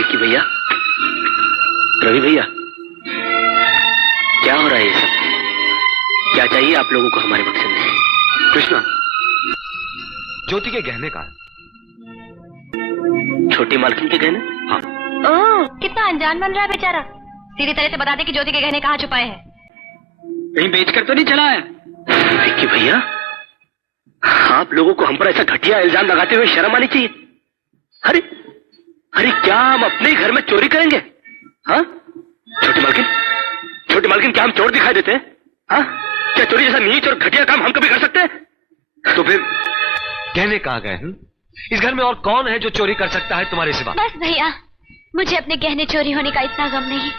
विक्की भैया, रवि भैया, क्या हो रहा है ये सब? क्या चाहिए आप लोगों को हमारे बक्से में से? कृष्णा, ज्योति के गहने का। छोटी मालकिन के गहने? हाँ। ओह, कितना अनजान बन रहा है बेचारा। सीधी तरह से बता दे कि ज्योति के गहने कहाँ छुपाए हैं। कहीं बेचकर तो नहीं चला है? विक्की भैया, आप लोगों को हम पर ऐसा घटिया इल्जाम लगाते हुए शर्म आनी चाहिए। अरे अरे, क्या हम अपने घर में चोरी करेंगे? हाँ, छोटी मालकिन, क्या हम चोर दिखाई देते हैं? हाँ, क्या चोरी जैसा नीच और घटिया काम हम कभी कर सकते हैं? तो फिर गहने कहाँ गए हैं? इस घर में और कौन है जो चोरी कर सकता है तुम्हारे सिवा? बस भैया, मुझे अपने गहने चोरी होने का इतना गम नहीं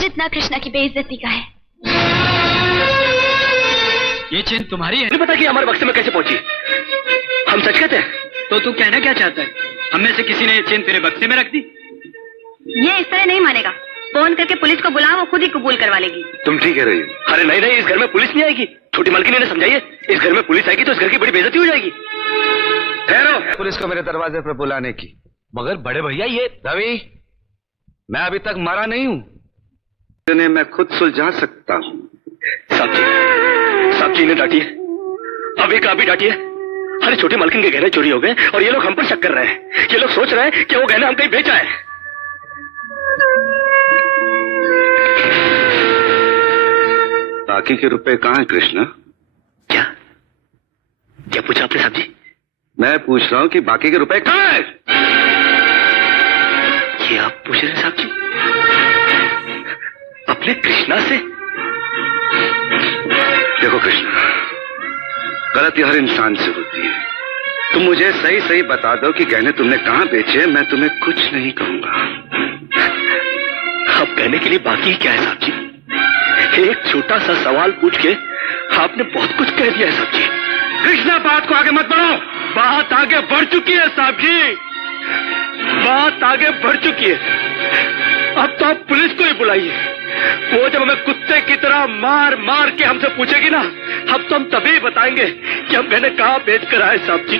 जितना कृष्णा की बेइज्जती का है। ये चेन तुम्हारी है? नहीं पता कि हमारे बक्से में कैसे पहुंची। हम सच कहते हैं। तो तू कहना क्या चाहता है? हम में से किसी ने ये चेन तेरे बक्से में रख दी? ये इस तरह नहीं मानेगा। फोन करके पुलिस को बुला, वो खुद ही कबूल करवा लेगी। तुम ठीक कह रही हो? अरे नहीं, इस घर में पुलिस नहीं आएगी। छोटी मालकिन ने समझाइए, इस घर में पुलिस आएगी तो इस घर की बड़ी बेइज्जती हो जाएगी। ठहरो, पुलिस को मेरे दरवाजे पर बुलाने की। मगर बड़े भैया, ये रवि, मैं अभी तक मरा नहीं हूँ। मैं खुद सुलझा सकता हूँ। साहब जी ने डांटी है, अभी का भी डांटी है। अरे छोटी मालकिन के गहने चोरी हो गए और ये लोग हम पर शक कर रहे हैं। ये लोग सोच रहे हैं कि वो गहने हम कहीं बेचा है। बाकी के रुपए कहाँ हैं कृष्णा? क्या पूछा आपने साहब जी? मैं पूछ रहा हूँ कि बाकी के रुपए कहाँ हैं? ये आप पूछ रहे हैं साहब जी अपने कृष्णा से? देखो कृष्णा, गलती हर इंसान से होती है। तुम मुझे सही सही बता दो कि गहने तुमने कहाँ बेचे, मैं तुम्हें कुछ नहीं कहूंगा। अब कहने के लिए बाकी क्या है साहब जी? एक छोटा सा सवाल पूछ के आपने बहुत कुछ कह दिया है साहब जी। कृष्णा, बात को आगे मत बढ़ाओ। बात आगे बढ़ चुकी है साहब जी, बात आगे बढ़ चुकी है। अब तो आप पुलिस को ही बुलाइए। वो जब हमें कुत्ते की तरह मार मार के हमसे पूछेगी ना, अब तो हम तभी बताएंगे कि हम गहने कहाँ बेच कर आए साहब जी।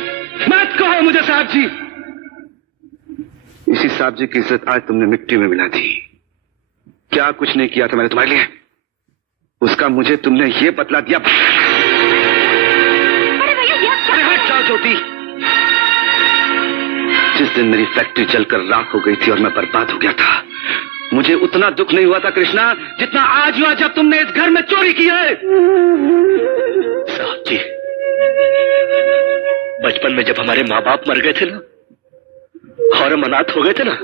मत कहो मुझे साहब जी। इसी साहब जी की इज्जत आज तुमने मिट्टी में मिला दी। क्या कुछ नहीं किया था मैंने तुम्हारे लिए, उसका मुझे तुमने ये बतला दिया। अरे भैया, ये क्या? हट जाओ ज्योति। जिस दिन मेरी फैक्ट्री जलकर राख हो गई थी और मैं बर्बाद हो गया था, मुझे उतना दुख नहीं हुआ था कृष्णा जितना आज हुआ जब तुमने इस घर में चोरी की है। साहब जी, बचपन में जब हमारे माँ बाप मर गए थे ना और हम अनाथ हो गए थे ना,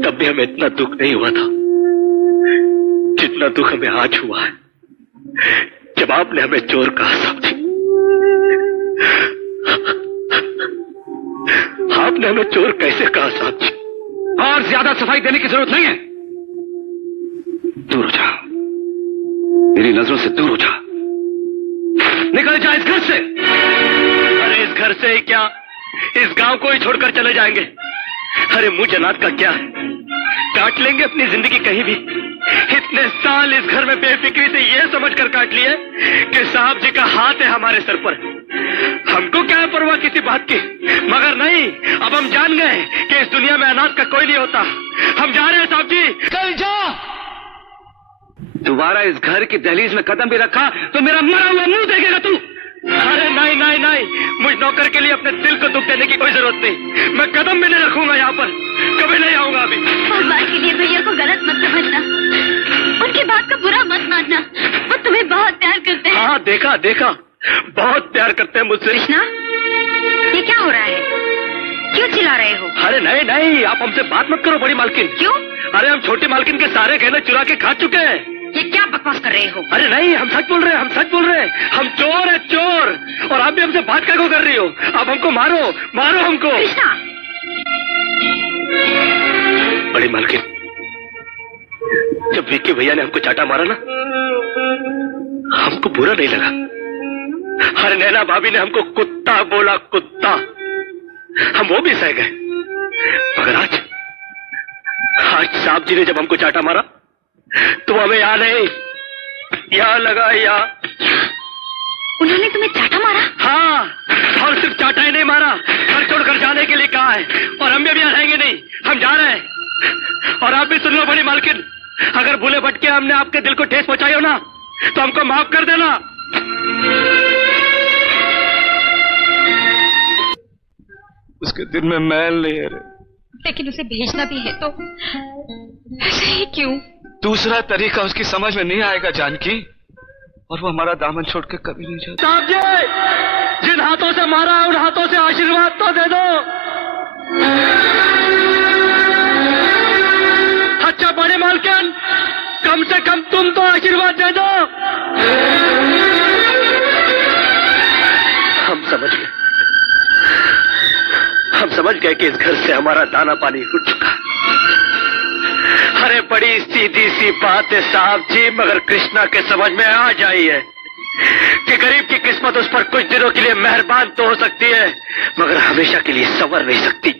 तब भी हमें इतना दुख नहीं हुआ था जितना दुख हमें आज हुआ है जब आपने हमें चोर कहा साहब जी। आपने हमें चोर कैसे कहा साहब जी? और ज्यादा सफाई देने की जरूरत नहीं है। दूर हो जा, मेरी नजरों से दूर हो जा। निकल जा इस घर से। अरे इस घर से ही क्या, इस गांव को ही छोड़कर चले जाएंगे। अरे मुंह जनात का क्या है, काट लेंगे अपनी जिंदगी कहीं भी। इतने साल इस घर में बेफिक्री से ये समझकर काट लिए कि साहब जी का हाथ है हमारे सर पर। हमको क्या है परवाह किसी बात की, मगर नहीं, अब हम जान गए कि इस दुनिया में अनाथ का कोई नहीं होता। हम जा रहे हैं साहब जी। चल जा। दोबारा इस घर की दहलीज में कदम भी रखा तो मेरा मरा हुआ मुंह देखेगा तू। अरे नहीं, मुझ नौकर के लिए अपने दिल को दुख देने की कोई जरूरत नहीं। मैं कदम भी नहीं रखूंगा यहाँ पर, कभी नहीं आऊंगा अभी। भगवान के लिए भैया को गलत मत समझना, उनकी बात का बुरा मत मानना। वो तुम्हें बहुत प्यार करते हैं। हाँ, देखा, बहुत प्यार करते हैं मुझसे। कृष्णा, ये क्या हो रहा है? क्यों चिल्ला रहे हो? अरे नहीं, आप हमसे बात मत करो बड़ी मालकिन। क्यों? अरे हम छोटी मालकिन के सारे गहने चुरा के खा चुके हैं। ये क्या बकवास कर रहे हो? अरे नहीं, हम सच बोल रहे हैं, हम चोर है, चोर। और आप भी हमसे बात क्या कर रही हो? आप हमको मारो हमको। कृष्णा, बड़ी मालकिन, जब विक्की भैया ने हमको चाटा मारा ना, हमको बुरा नहीं लगा। अरे नैना भाभी ने हमको कुत्ता बोला, कुत्ता, हम वो भी सह गए। मगर आज साहब जी ने जब हमको चाटा मारा तो हमें यहाँ नहीं, यहाँ लगा, यहाँ। उन्होंने तुम्हें चाटा मारा? हाँ, और सिर्फ चाटा ही नहीं मारा, घर छोड़कर जाने के लिए कहा। रहा है और हम भी अभी यहाँ रहेंगे नहीं, हम जा रहे हैं। और आप भी सुन लो बड़ी मालकिन, अगर भूले भटके हमने आपके दिल को ठेस पहुंचाई हो ना, तो हमको माफ कर देना। उसके दिल में मैल नहीं है रे। लेकिन उसे भेजना भी है तो ऐसे ही क्यों? दूसरा तरीका उसकी समझ में नहीं आएगा जानकी, और वो हमारा दामन छोड़ के कभी नहीं जाता। साहब जी, जिन हाथों से मारा उन हाथों से आशीर्वाद तो दे दो। अच्छा बड़े मालकिन, कम से कम तुम तो आशीर्वाद दे दो। हम समझ गए कि इस घर से हमारा दाना पानी उठ चुका। अरे बड़ी सीधी सी बात है साहब जी, मगर कृष्णा के समझ में आ जाई है कि गरीब की किस्मत उस पर कुछ दिनों के लिए मेहरबान तो हो सकती है, मगर हमेशा के लिए संवर नहीं सकती।